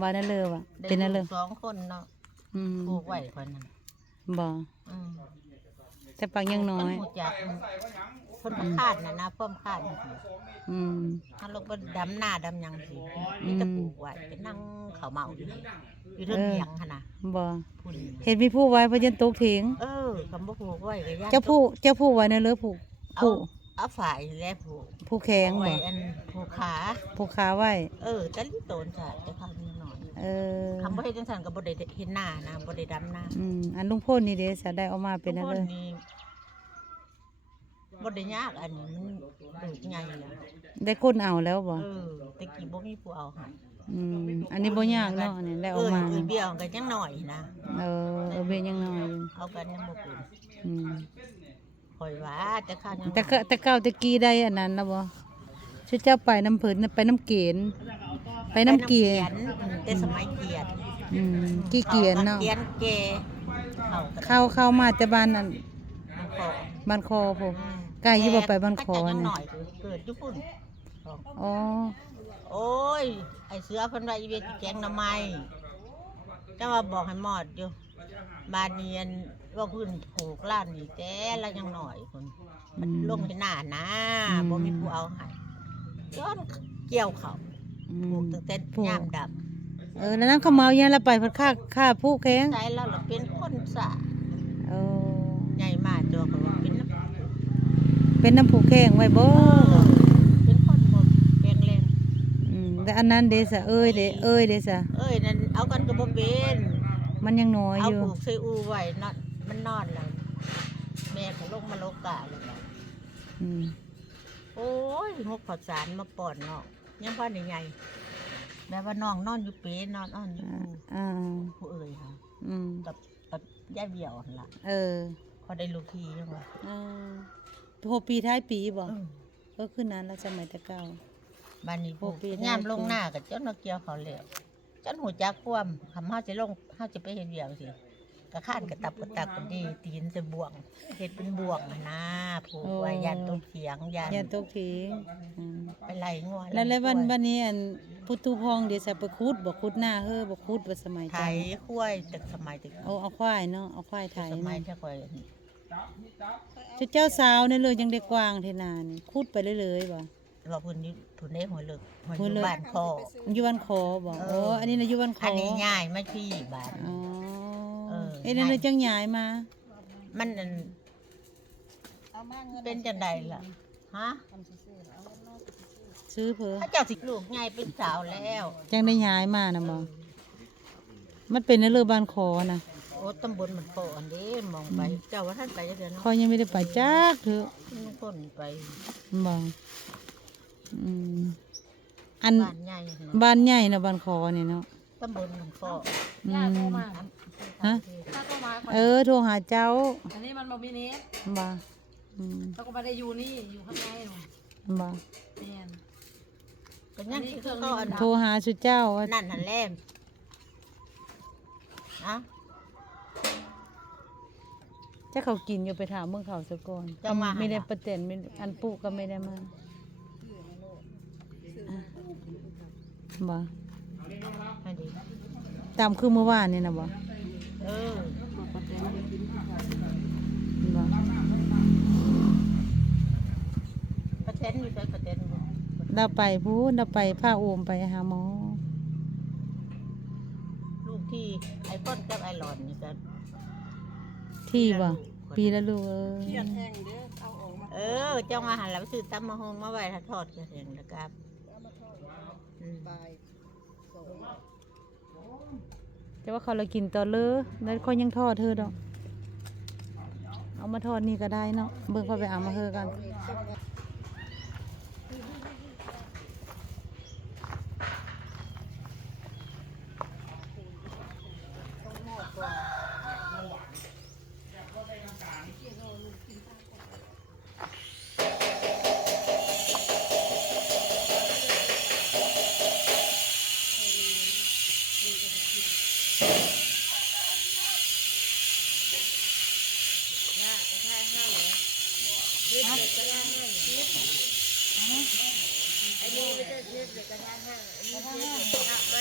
ว่านั่นเลยว่ะได้เป็นนั่นเลยลูกสองคนเนาะอืมปลูกไว้คนนั้นบ่อืมแต่ปังยังน้อย เพิ่หูจักเพิ่นบ่คาดน่ะนะเพิ่มคาดน่ะสิอืม ถ้าลงไปดำหน้าดำหยังสิมีแต่ปลูกไว้ไปนั่งเขาวเมาอยู่นี่อยู่เทิงเถียงหั่นน่ะบ่พุ่นเห็นมีผู้ไว้เพราะยันตกเถียงเออคำบ่ปลูกไว้ก็ย่านเจ้าผู้เจ้าผู้ไว้นั่นเลยผู้เอาผู้เอาฝ่ายและปลูกผู้แข็งไว้บ่อันผูกขา ผู้ขาไว้ เออแต่ลิโตนจ้ะแต่ข้าวนิดหน่อย เออคำบ่เฮ็ดจังซั่นก็บ่ได้เห็นหน้านะบ่ได้ดำหน้าอืมอันลุงพ่นนี่เด้สะได้เออกมาเป็นนั่นทุกเลคยนี่บ่ได้ยากอันนี้มันดูดใหญ่แล้วได้คนเอาแล้วบ่เออแตะกี้บ่มีผู้เอาให้อืมอันนี้บ่ยากเนาะอันนี้ได้เอออกอมาเออเบี้ยวก็จังหน่อยนะเออเออเบี้ยยังน้อยอยู่เอากันยังบ่เป็นอืมข่อยว่าแต่ข้าวยังแต่ก็แต่เก้าตะกี้ได้อันนั้นนะบ่ชุดเจ้าไปน้ำเผินน่ะไปน้ำเกณฑ์ ไปน้ำเกียนแต่สมัยเกียนอืมกี่เกียนเนาะเกียนเกเข้ากันเข้าเข้ามาแต่บ้านนั่นมันพอบ้านคอผมอืมไกลอยู่บ่ไปบ้านคอแต่ยังนี่หน่อยเกิดอยู่พุ่นอ๋อโอ้ยไอเสือเพิ่นว่าอีเวทแกงหน่อไม้จะมาบอกให้หมอดอยู่บานเนียนว่าเพื้นผูกล้านนี่แต่ละยังหน่อยคนมันลงไปหน้านะบ่มีผู้เอาให้ย้อนเกี่ยวเขาอื ปลูมกตั้งแต่ปลูกยามดเออแล้วนั้นเขาเมาอย่างแล้วไปเพิ่นค่าค่าผู้แข็งำใจแล้วเราเป็นคนสะเออใหญ่มากตัวก็ว่าเป็นน้ำเป็นน้ำผู้แข็งไว้บ่เออเป็นคนบ่แข็งแรงอืมแต่อันนั้นเด้ซะเอ้ยเด้เอ้ยเด้ซะเอ้ยนั่นเอากันก็บ่เป็นมันยังน้อยเอาอยู่ผูกใส่อูไว้นอนมันนอนแล้วแม่ก็ลงมาโลกาแล้วอืมโอ้ยงกข้าวสารมาป้อนน้อง ยังพ่อใหญ่แบบว่าน้องนอนอยู่เป๊นอนนอนอยู่อ่าอ่าผู้เอ่ยค่ะอืมกับกับย่าเบี้ยวหั่นล่ะเออพอได้ลูกทีจังว่าเออโหปีท้ายปีบ่อืมก็คือนั้นแล้วสมัยแต่เก่า บ้านนี้หกปีได้ยามลงหน้ากับเจ้านาเกียวเขาแล้วจนหูจักความคำเฮาจะลงเฮาจะไปเฮ็ดเวียงสิ กระข้านกระตับกระตับกันดีตีนจะบ่วงเฮ็ดเป็นบ่วงอะนะผูกไว้ยันต้นเถียงยันยันตกถีงอืมไปไล่งัวแล้วแล้ววันไล่วันนี้อันพุทุพองเดี๋ยวจะไปคุดบ่คุดหน้าเฮ้อบ่คุดบ่สมัยไถเจ้าคุ้ยแต่สมัยแต่เอาเอาควายเนาะเอาควายไถสมัยเนาะถ้าค่อยจุดเจ้าสาวนี่เลยยังได้กว้างเท่นานคุดไปเรื่อยๆบ่ ว่าพุ่นนี้พุ่นได้หัวเลิกหัวหัวอเลิยู่กบ้านคออยู่วันคอบ่เออโอ้อันนี้น่ะอยู่วันคออัอันนี้ง่ายไม่พี่บ้านอ๋อเออเอ้ยนั่นเลยจังย้ายมา มันนั่นเป็นจังใดล่ะฮะซื้อเพิ่นพระเจ้าสิลูกใหญ่เป็นสาวแล้ว จังได้ย้ายมานะบ่มันเป็นในเรือบ้านคอนะโอ้ตำบลมันโปอันนี้มองไป เจ้าว่าท่านไปเดือนคอยังไม่ได้ไปจักเถอะลุงพลไปบ่อืมอันบ้านใหญ่นะบ้านใหญ่นะบ้านคอนี่เนาะตำบลมันโปอืม ฮะถ้าก็มาเออโทรหาเจ้าอันนี้มันบอกมีเน็ตบ่อืมเขาก็ไม่ได้อยู่นี่อยู่ข้างในหนูบ่แม่นก็ยังที่เขาอันโทรหาสุเจ้าว่านั่นนั่นแหละนะจะเขากินอยู่ไปถามเมืองเขาซะก่อนจะมาหา ไม่ได้ประเด็นไม่อันปู่ก็ไม่ได้มาอะบ่ให้ดีตามคือเมื่อวานนี่นะบ่ เออบ่ประเทนอยู่ใช่ประเทนบ่เราไปพูดเราไปพาโอมไปหาหมอ ลูกที่ไอ้ก้นกับไอ้หลอนนี่กันที่บ่ปีละลูกเออเออเจ้ามาหันหลังซื้อตำมะฮงมาไว้ถ้าทอดกระเทียมนะครับอืม แต่ว่าเขาเรากินต่อเลยแล้วเขายังทอดเธอดอก เอามาทอดนี่ก็ได้เนาะเบิ่งเขาไปเอามาเธอกัน อันนี้ไม่ใช่เช็ดหรืกระทะห้างอันนี้เช็ดกรทะไหม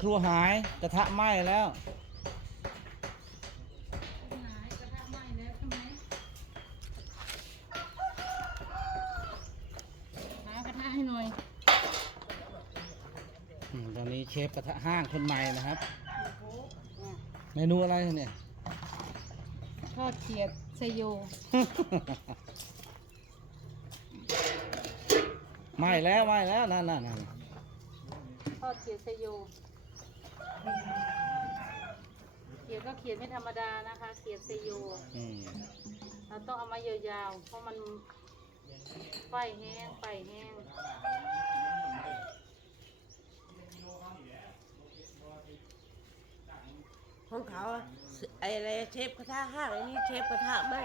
ครัวหายกระทะไหม้แล้วหายกระทะไหม้แล้วใช่ไหมหากระทะให้หน่อยอืมตอนนี้เชฟกระทะห้างคนใหม่นะครับ เมนูอะไรเนี่ย ทอดเขียดไซโยไหม้แล้วไหม้แล้วนั่นนั่นนั่น ทอดเขียดไซโย เขียดก็เขียดไม่ธรรมดานะคะ เขียดไซโยอืมเราต้องเอามายาวๆ เพราะมันไฟแห้งไฟแห้งของเขาอะไออะไรเชฟกระทะห้างไอ้นี่เชฟกระทะไหม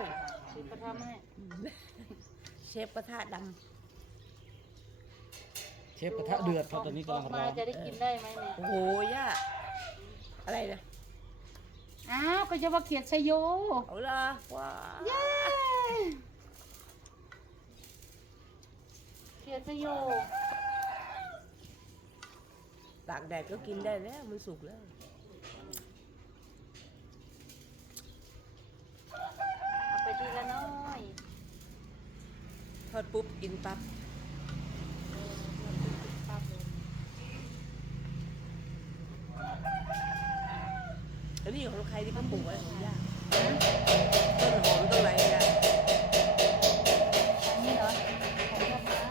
ชิมกระทะไหมเชฟกระทะดเชฟกระทะเดือดครับตอนนี้กำลังออกร้มาอนจะได้กินได้ไหมเนี่ยำโอ้โหย่า อะไรนะอ้าวก็จะว่าเขียดไซโยเอาละว้าเย้เขียดไซโยตากแดดก็กินได้แล้วมันสุกแล้วเอาไปทีละน้อย ทอดปุ๊บกินปั๊บปั๊บเลย แล้วนี่ของใครที่เขาปลูกไว้ของย่าต้นหอมต้นอะไรย่า อันนี้เหรอของพ่อค้า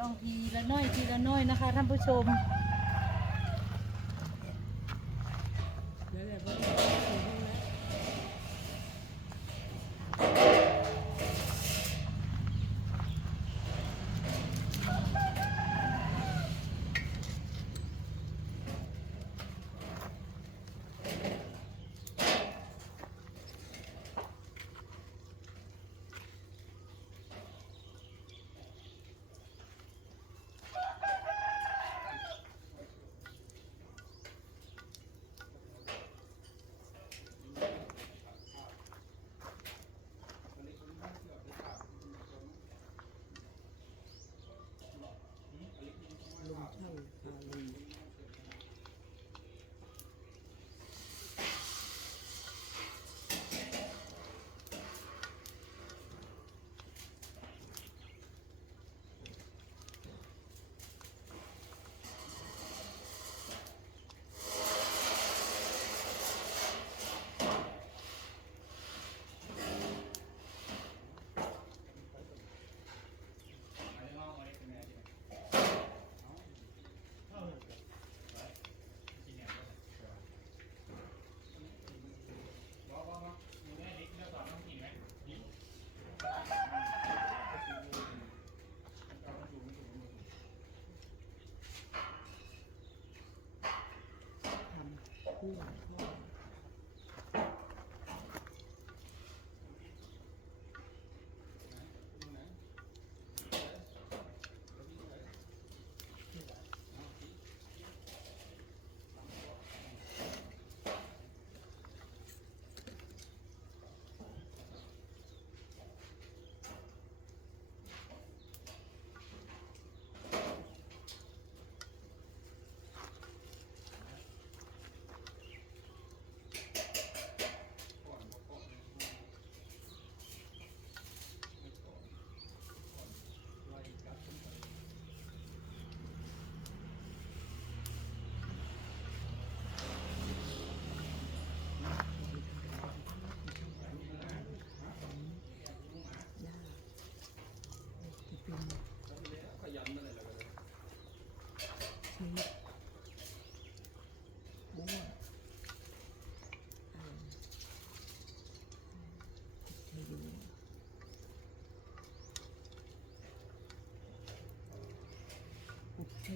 ต้องทีละน้อยทีละน้อยนะคะท่านผู้ชม แล้วเนี่ยก็ อ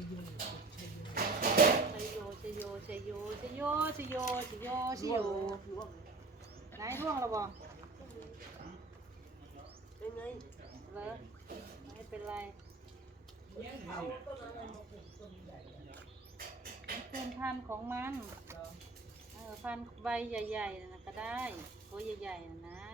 โยชโยชโยชโยชโยชโยชโยไหนร่วงแล้วบ่เป็นไงเหรอไม่เป็นไรเป็นพันของมันเออพันใบใหญ่ๆนะก็ได้โอ้ใหญ่ๆนะ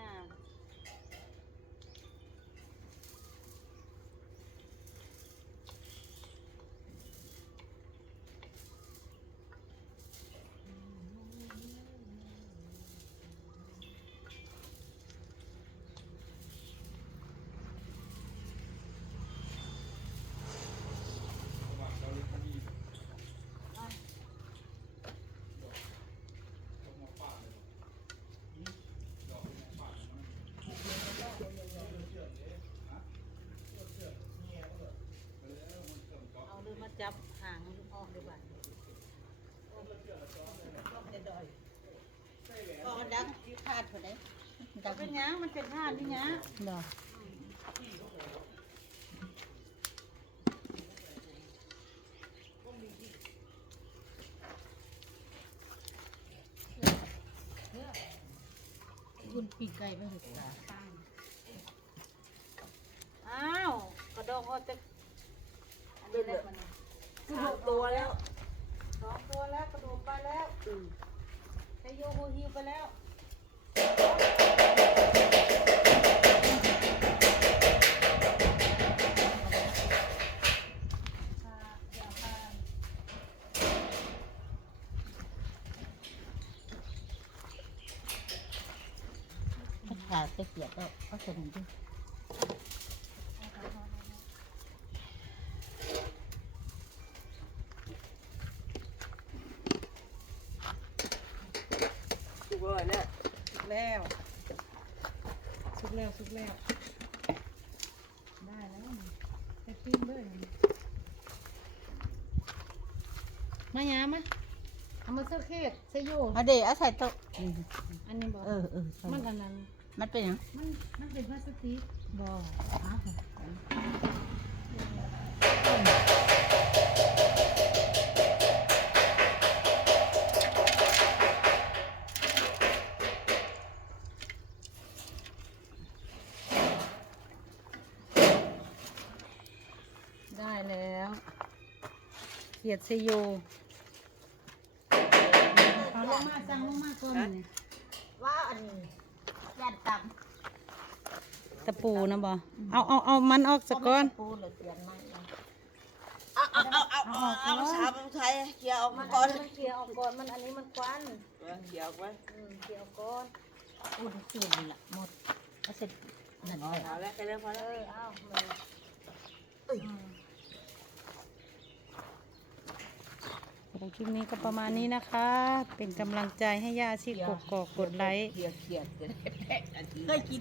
นะเอาเรือมาจับหางมันออกดีกว่าก็ดังที่าดคนไหนดัจะงเป็นยังมันเป็นท่านี่ยังดอกคุณปีกไก่ไม่เห็นตาอ้าว กระดองออกจากอันนี้ได้มัน หกตัวแล้วสองตัวแล้วกระโดดไปแล้วอืมใช้โยโฮฮิวไปแล้วค่ะเดี๋ยวค่ะถ้าขาดไปเกียดก็ก็สนุกดิถูกแล้วเนี่ย แล้ว สุกแล้วสุกแล้ว ได้แล้วไปปิ้งเลยมาหยามาเอามาเสื้อเค้กเสื้อโยเอาเดี๋ยวเอาใส่โต๊ะอันนี้บอกเออเออใส่มันอันนั้นมันเป็นหยังมันมันเป็นพลาสติกบอกอ้าว เขียดเซโยเอาลงมาสั่งลงมาก่อนนี่ว่าอันนี้ยันตตะปูนะบ่เอาเอาเอามันออกำสักก่อน ปูหรือเสียนไม่เอาเอาเอาเอาเอาเอาภาษาเป็นไทยเกี่ยวออกมาก่อนมันเกี่ยวออกก่อนมันอันนี้มันควันเกี่ยวไว้อืมเกี่ยวก่อนปูนเสียนละหมดเอาเสร็จนั่นไปพอแล้วแค่นี้พอเอแล้วอเอาเลยอืมำหรับคลิปนี้ก็ประมาณนี้นะคะ เป็นกำลังใจให้ย่าชีกกอกกดไลค์เกี่ยวเกี่ยวจะได้แพะอันนี้เคยกิน